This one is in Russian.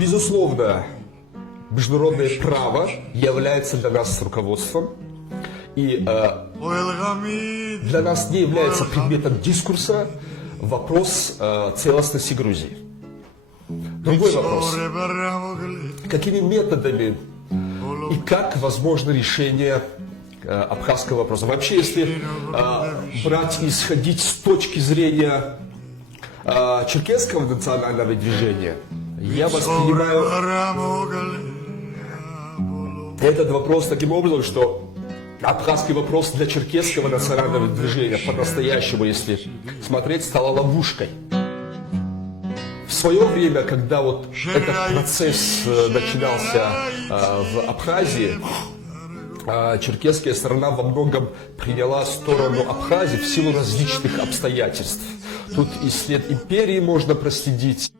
Безусловно, международное право является для нас руководством, и для нас не является предметом дискурса вопрос целостности Грузии. Другой вопрос. Какими методами и как возможно решение абхазского вопроса? Вообще, если брать и исходить с точки зрения черкесского национального движения, я воспринимаю этот вопрос таким образом, что абхазский вопрос для черкесского национального движения по-настоящему, если смотреть, стала ловушкой. В свое время, когда вот этот процесс начинался в Абхазии, черкесская сторона во многом приняла сторону Абхазии в силу различных обстоятельств. Тут и след империи можно проследить.